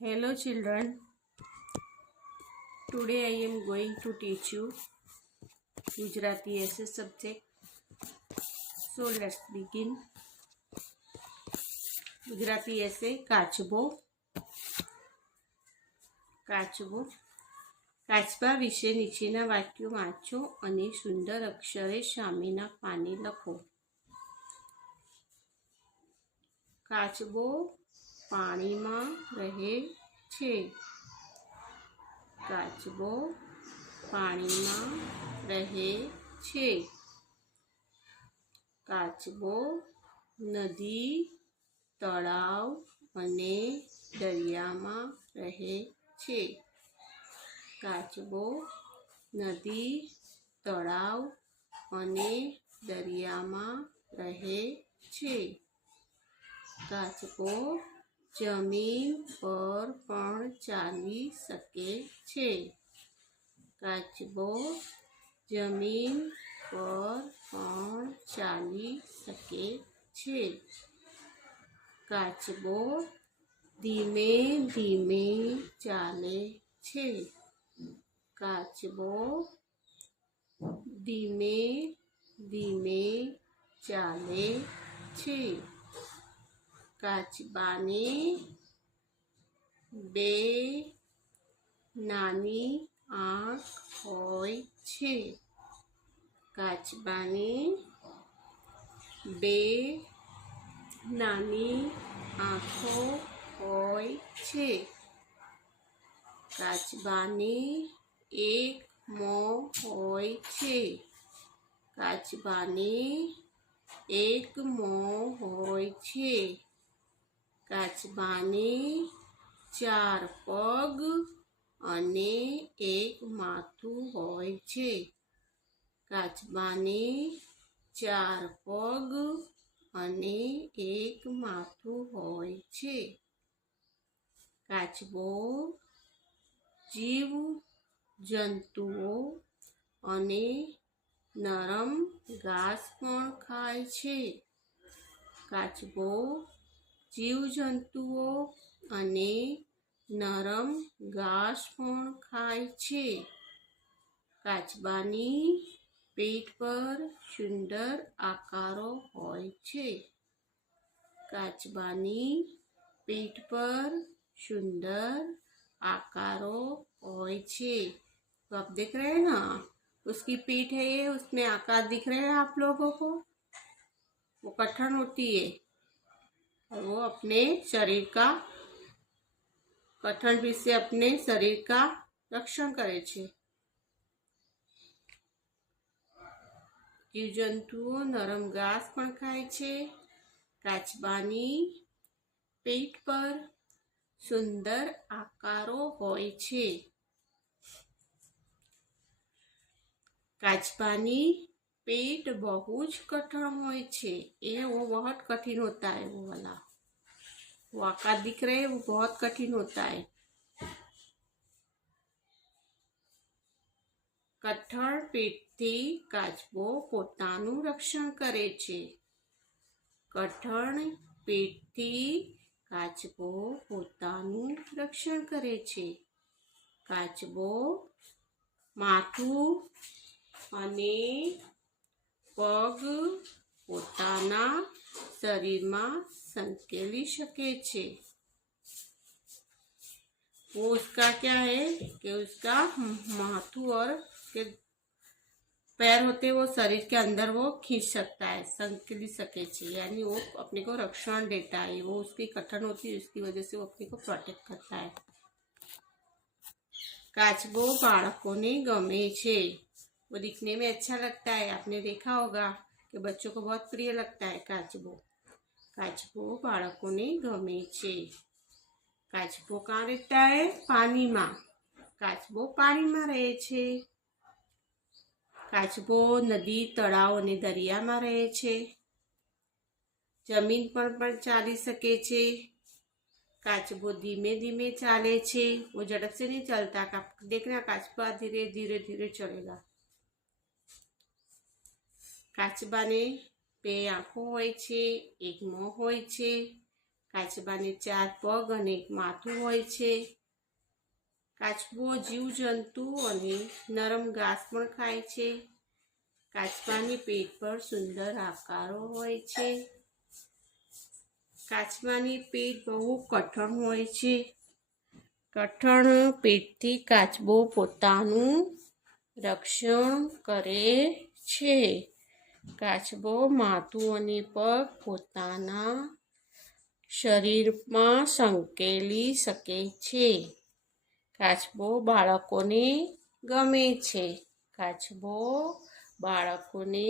Hello children, today I am going to teach you Gujarati essay subject. So let's begin. Gujarati essay કાચબો. કાચબા વિશે નીચેના વાક્યો વાંચો અને સુંદર અક્ષરે સામેના પાને લખો. કાચબો પાણીમાં રહે છે. કાચબો પાણીમાં રહે છે. કાચબો નદી, તળાવ અને દરિયામાં રહે છે. કાચબો નદી, તળાવ અને દરિયામાં રહે છે. કાચબો જમીન પર પણ ચાલી શકે છે. કાચબો જમીન પર પણ ચાલી શકે છે. કાચબો ધીમે ધીમે ચાલે છે. કાચબો ધીમે ધીમે ચાલે છે. કાચબાને બે નાની આંખ હોય છે. કાચબાને બે નાની આંખો હોય છે. કાચબાને એક મોં હોય છે. કાચબાને એક મોં હોય છે. કાચબાને ચાર પગ અને એક માથું હોય છે. કાચબાને ચાર પગ અને એક માથું હોય છે. કાચબો જીવ જંતુઓ અને નરમ ઘાસ પણ ખાય છે. કાચબો જીવજંતુઓ અને નરમ ઘાસ પણ ખાય છે. કાચબાની પીઠ પર સુંદર આકારો હોય છે. કાચબાની पीठ पर सुंदर आकारों હોય છે. तो आप देख रहे हैं ना, उसकी पीठ है ये, उसमें आकार दिख रहे हैं आप लोगों को. वो कठिन होती है और वो अपने शरीर का कठिन पीठ से अपने शरीर का रक्षण करे છે. જીવજંતુઓ નરમ ઘાસ પણ ખાય છે. કાચબાની પીઠ પર સુંદર આકારો હોય છે. काचबानी पेट बहुत कठिन होय छे. वो बहुत कठिन होता है. वो वाला वो आकार दिख रहे हैं, वो बहुत कठिन होता है. कठिन पेट थी काचबो पोतानुं रक्षण करे छे. कठिन पेट थी काचबो पोतानुं रक्षण करे छे. काचबो माथुं અને પગ પોતાના શરીરમાં સંકેલી શકે છે. वो उसका क्या है कि उसका माथुं और के पैर होते वो शरीर के अंदर वो खींच सकता है, संकेली सके छे. यानी वो अपने को रक्षण देता है. वो उसकी कठिन होती है, उसकी वजह से वो अपने को प्रोटेक्ट करता है. काचबो बाळकोने गमे छे. वो दिखने में अच्छा लगता है. आपने देखा होगा कि बच्चों को बहुत प्रिय लगता है काचबो. काचबो बाळकोने गमे छे. काचबो कहाँ रहता है? पानी में. काचबो पानी में रहे छे. काचबो नदी, तळाव અને દરિયામાં રહે છે. જમીન પર પણ ચાલી શકે છે. काचबो धीमे धीमे चाले छे. वो झड़प से नहीं चलता. देखना काचबा धीरे धीरे धीरे चलेगा. કાચબાને બે આંખો હોય છે, એક મોં હોય છે. કાચબાને 4 પગ અને 1 માથું હોય છે. કાચબો જીવજંતુ અને નરમ ઘાસ પણ ખાય છે. કાચબાની પેટ પર સુંદર આકારો હોય છે. કાચબાની પેટ બહુ કઠણ હોય છે. કઠણ પેટથી કાચબો પોતાનું રક્ષણ કરે છે. કાચબો માથું અને પગ પોતાના શરીરમાં સંકેલી શકે છે. કાચબો બાળકોને ગમે છે. કાચબો બાળકોને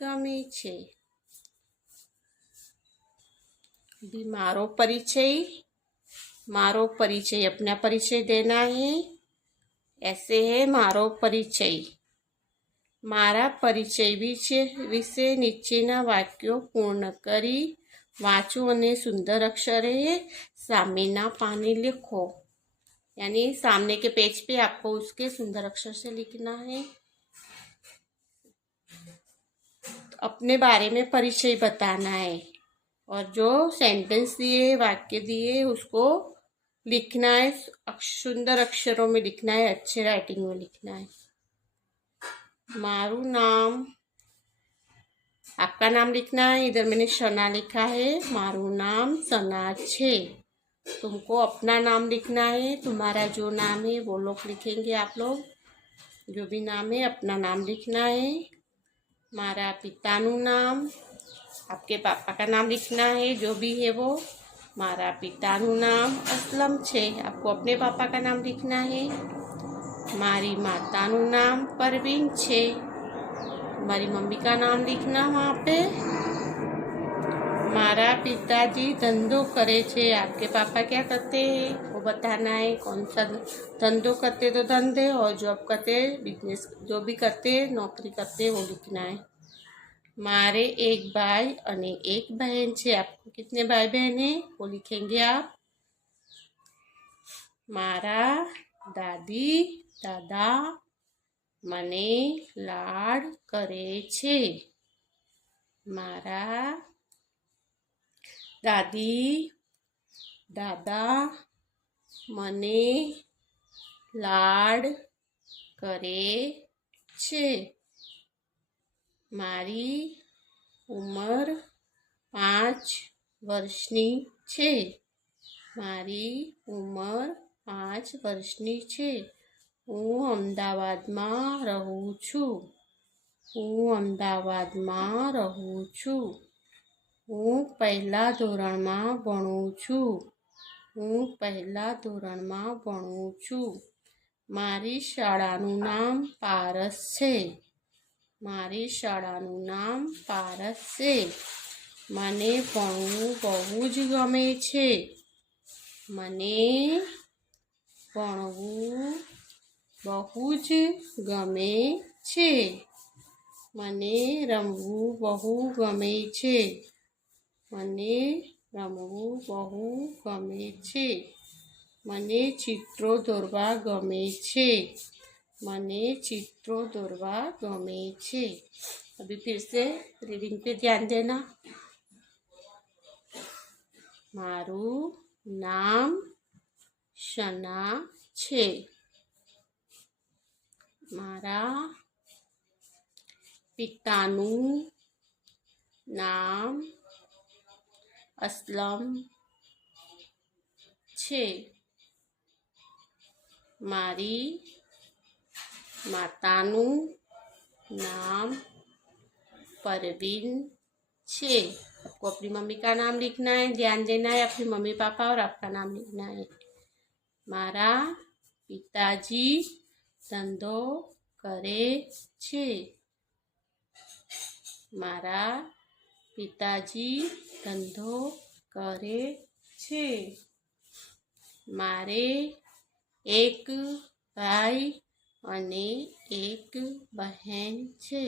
ગમે છે. अभी मारो परिचय अपना परिचय देना है. ऐसे है मारो परिचय. मारा परिचय विषे नीचेना वाक्यों पूर्ण करी वाँचो अने सुंदर अक्षरे सामेना पाने लिखो. यानी सामने के पेज पे आपको उसके सुंदर अक्षर से लिखना है. अपने बारे में परिचय बताना है और जो सेंटेंस दिए वाक्य दिए उसको लिखना है. सुंदर अक्षरों में लिखना है. अच्छे राइटिंग में लिखना है. मारू नाम, आपका नाम लिखना है. इधर मैंने सना लिखा है. मारू नाम सना छे. तुमको अपना नाम लिखना है. तुम्हारा जो नाम है वो लोग लिखेंगे. आप लोग जो भी नाम है अपना नाम लिखना है. मारा पितानु नाम, आपके पापा का नाम लिखना है. जो भी है वो. मारा पितानु नाम असलम छे. आपको अपने पापा का नाम लिखना है. मारी मातानु नाम परवीन छे. हमारी मम्मी का नाम लिखना वहाँ पे. मारा पिताजी धंधो करे छे. आपके पापा क्या करते हैं वो बताना है. कौन सा धंधो करते तो धंधे, और जॉब करते बिजनेस, जो भी करते नौकरी करते वो लिखना है. मारे एक भाई अने एक बहन छे. आपको कितने भाई बहन है वो लिखेंगे आप. मारा दादी दादा मने लाड करे छे. मारा दादी दादा मने लाड करे छे. मारी उमर 5 वर्षनी छे. मारी उमर 5 वर्षनी छे. हूँ अमदावादमां रहूँ छूं. हूँ अमदावादमां रहूँ छूं. हूँ पहला धोरणमां भणुं छूं. हूँ पहला धोरणमां भणुं छूं. मारी शाळानुं नाम पारस छे. मारी शाळानुं नाम पारस छे. मने भणવું બહુ જ ગમે છે. મને ભણવું બહુ જ ગમે છે. મને રમવું બહુ ગમે છે. મને રમવું બહુ ગમે છે. મને ચિત્રો દોરવા ગમે છે. मने चित्रों दौरवा गमे छे. अभी फिर से रीडिंग पे ध्यान देना. मारू नाम शना छे. मारा पितानु नाम असलम छे. मारी मातानु नाम परवीन छे. आपको अपनी मम्मी का नाम लिखना है. ध्यान देना है. अपनी मम्मी पापा और आपका नाम लिखना है. मारा पिताजी धंधो करे छे. मारा पिताजी धंधो करे छे. मारे एक भाई अने एक बहन छे.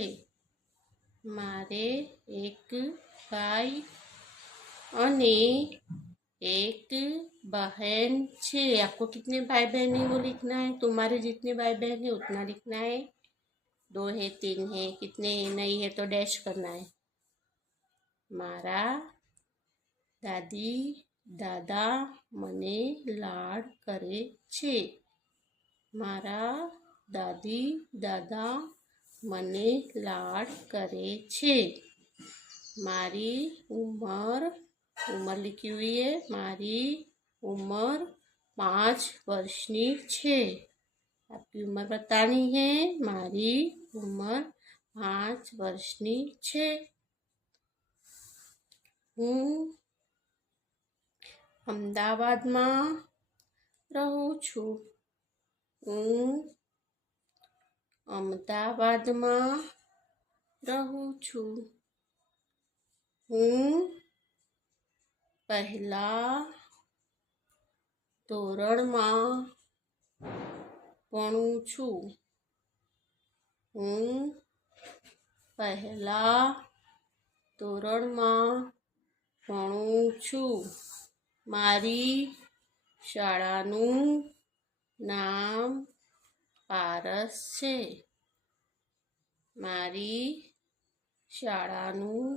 मारे एक भाई अने एक बहन छे. आपको कितने भाई बहन है वो लिखना है. तुम्हारे जितने भाई बहन है उतना लिखना है. 2 है 3 है कितने नहीं है तो डैश करना है. मारा दादी દાદા મને લાડ કરે છે. મારા દાદી દાદા મને લાડ કરે છે. મારી उम्र लिखी हुई है. मारी उम्र 5 वर्षनी છે. आपकी उम्र बतानी है. मारी उम्र 5 वर्षनी છે. હું અમદાવાદમાં રહું છું. હું અમદાવાદમાં રહું છું. હું પહેલા ધોરણમાં ભણું છું. હું પહેલા ધોરણમાં ભણું છું. મારી શાળાનું નામ પારસ છે. મારી શાળાનું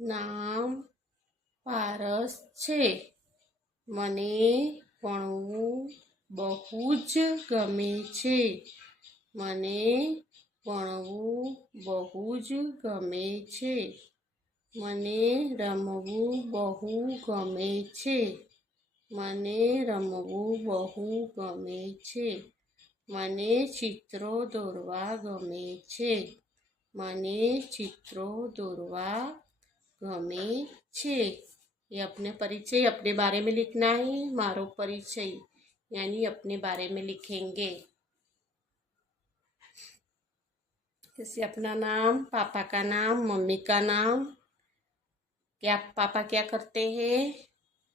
નામ પારસ છે. મને ભણવું બહુ જ ગમે છે. મને ભણવું બહુ જ ગમે છે. મને રમવું બહુ ગમે છે. મને રમવું બહુ ગમે છે. મને ચિત્રો દોરવા ગમે છે. મને चित्रों दौरवा गमे छे. ये अपने परिचय अपने बारे में लिखना है. मारो परिचय यानी अपने बारे में लिखेंगे. जैसे अपना नाम, पापा का नाम, मम्मी का नाम. क्या पापा क्या करते हैं,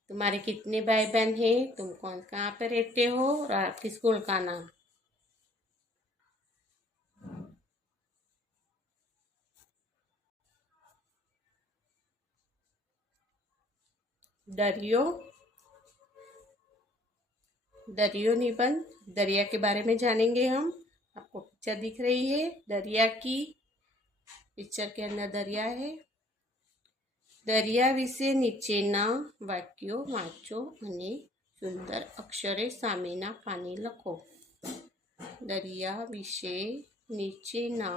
तुम्हारे कितने भाई बहन हैं, तुम कहाँ पे रहते हो, और आपकी स्कूल का नाम. दरियो. दरियो निबंध. दरिया के बारे में जानेंगे हम. आपको पिक्चर दिख रही है दरिया की. पिक्चर के अंदर दरिया है. दरिया विશે નીચેના વાક્યો વાંચો અને સુંદર અક્ષરે સામેના પાને લખો. દરિયા વિશે નીચેના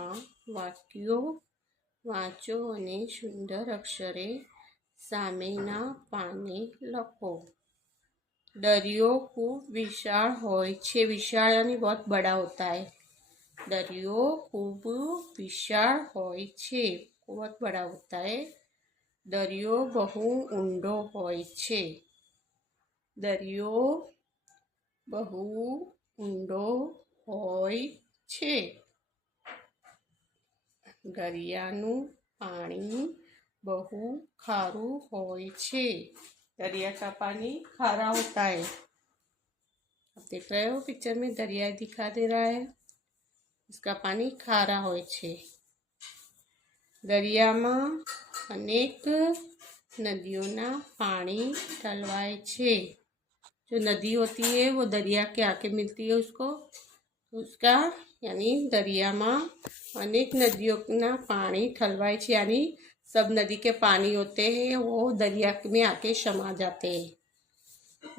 વાક્યો વાંચો અને સુંદર અક્ષરે સામેના પાને લખો. दरियो खूब विशाल होय छे. विशाल यानी बहुत बड़ा होता है. दरियो खूब विशाल होय छे. बहुत बड़ा होता है. दरियो बहु ऊंडो होय छे. दरियो बहु ऊंडो होय छे. दरियाનું पानी बहु खारू होय छे. दरिया का पानी खारा होता है. आप देख रहे हो पिक्चर में दरिया दिखा दे रहा है. इसका पानी खारा होय छे. दरियाમાં अनेक नदियों पानी ठलवाय छे. जो नदी होती है वो दरिया के आके मिलती है उसको. उसका यानी दरियाમાં अनेक नदियों पानी ठलवाय छे. यानी सब नदी के पानी होते हैं वो दरिया में आके समा जाते हैं.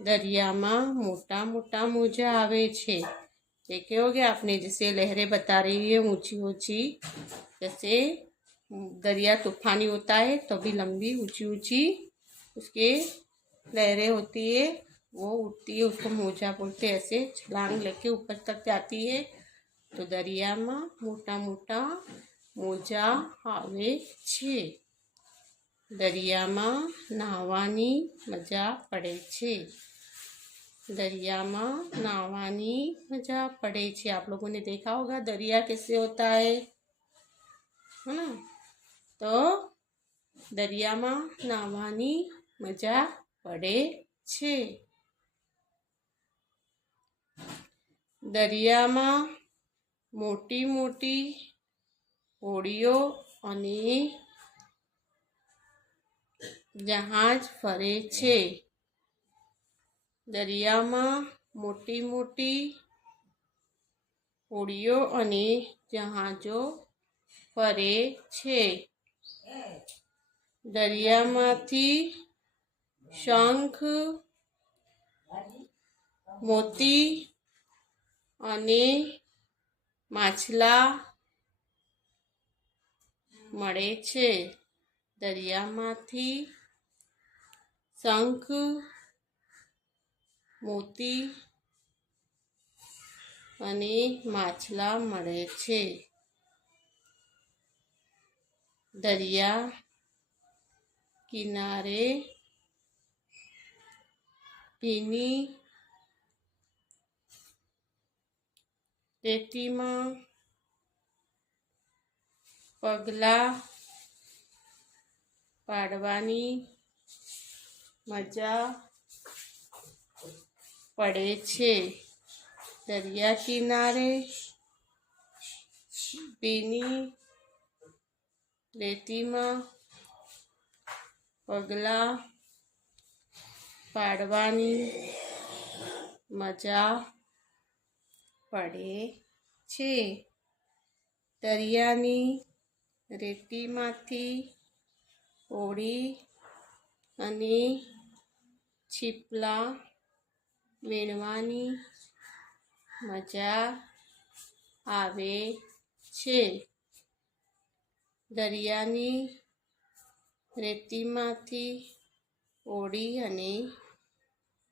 दरियाમાં मोटा मोटा मोजा आवे छे. देखे होगे आपने जैसे लहरें बता रही है ऊंची ऊंची. जैसे दरिया तूफानी होता है तो भी लंबी ऊंची ऊंची उसके लहरें होती है. वो उठती है उसको मोजा बोलते हैं. ऐसे छलांग लेके ऊपर तक जाती है. तो दरियाમાં मोटा मोटा मोजा आवे छे. दरियाમાં નાહવાની મજા પડે છે. दरियाમાં નાહવાની मजा पड़े छे. आप लोगों ने देखा होगा दरिया कैसे होता है ना. तो दरियाમાં નાહવાની मजा पड़े छे. दरियाમાં मोटी मोटी होड़ीओ અને जहाज फरे छे. दरियाમાં मोटी मोटी होड़ीओ અને जहाजो फरे छे. दरियामांथी શંખ, મોતી અને માછલા મળે છે. દરિયામાંથી શંખ, મોતી અને માછલા મળે છે. દરિયા કિનારે ભીની રેતીમાં પગલાં પાડવાની મજા પડે છે. દરિયા કિનારે ભીની રેતીમાં પગલાં પાડવાની મજા પડે છે. દરિયાની રેતીમાંથી હોડી અને છીપલા વીણવાની મજા આવે છે. દરિયાની રેતીમાંથી હોડી અને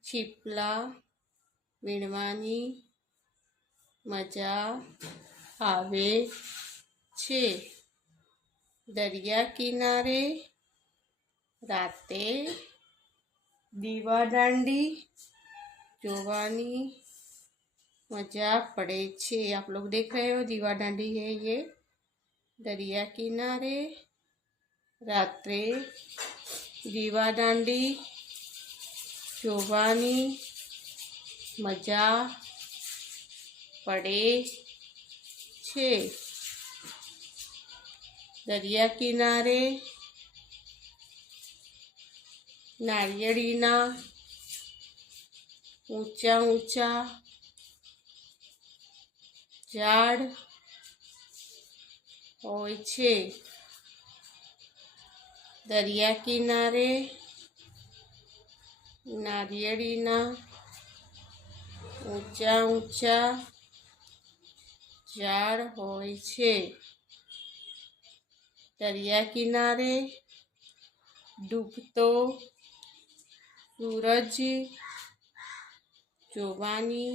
છીપલા વીણવાની મજા આવે છે. દરિયા કિનારે રાતે દીવાદાંડી જોવાની मजा पड़े छे। आप लोग देख रहे हो दीवादांडी है ये। दरिया किनारे रात्रे दीवादांडी जोवानी मजा पड़े छे। दरिया किनारे नारियळीना ऊंचा ऊंचा झाड़ होय छे। दरिया किनारे नारियळीना ऊंचा ऊंचा झाड़ होय छे। दरिया किनारे डूबतो सूरज जोवानी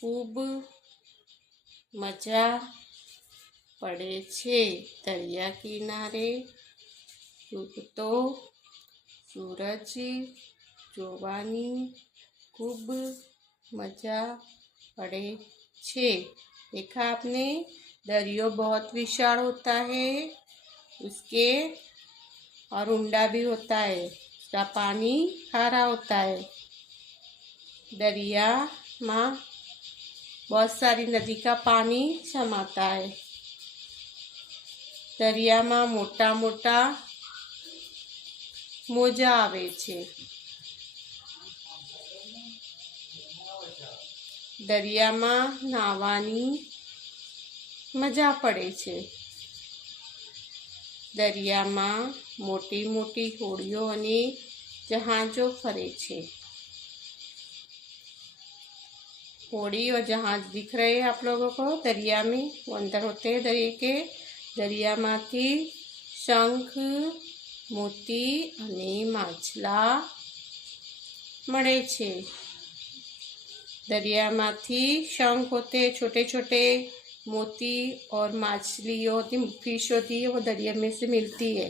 खूब मजा पड़े छे। दरिया किनारे डूबतो सूरज जोवानी खूब मजा पड़े छे। देखा आपने, दरियो बहुत विशाल होता है, उसके और ऊंडा भी होता है, उसका पानी खारा होता है। दरिया में बहुत सारी नदी का पानी समाता है। दरिया में मोटा मोटा मोजा आवे छे। दरिया में नावानी मजा पड़े छे। दरिया में मोटी मोटी होड़ियों अने जहाजों फरे छे। होड़ी और जहाज दिख रहे हैं आप लोगों को दरिया में, वो अंदर होते हैं दरिया के। दरिया माथी शंख मोती अने माछला मळे छे। दरिया माथी शंख होते छोटे छोटे, मोती और मछली होती, फिश होती है, वो दरिया में से मिलती है।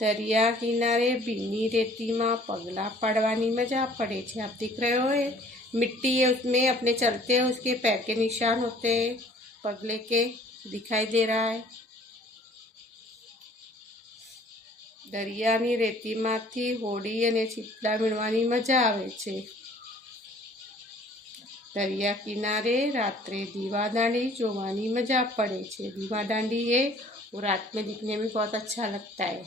दरिया किनारे भीनी रेती में पगला पड़वानी मजा पड़े छे। आप दिख रहे हो, मिट्टी है उसमें, अपने चलते हैं उसके पैर के निशान होते हैं, पगले के दिखाई दे रहा है। दरियानी रेती माथी होड़ी अने છીપલા વીણવાની मजा आवे छे। दरिया किनारे रात्रे दीवादांडी जोवानी मजा पड़े छे। दीवादांडी है वो रात में दिखने में बहुत अच्छा लगता है।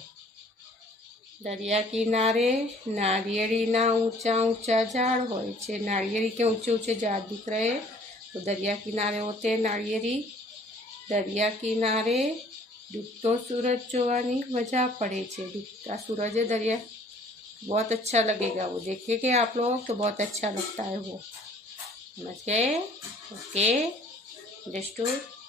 दरिया किनारे नारियळीना ऊंचा ऊंचा झाड़ होय छे। नारियली के ऊंचे ऊंचे झाड़ दिख रहे हैं, तो दरिया किनारे होते हैं नारियली। दरिया किनारे डूबतो सूरज जोवानी मजा पड़े छे। डूबता सूरज दरिया बहुत अच्छा लगेगा वो, देखिएगा आप लोग तो बहुत अच्छा लगता है वो। समझ गए? Okay, understood.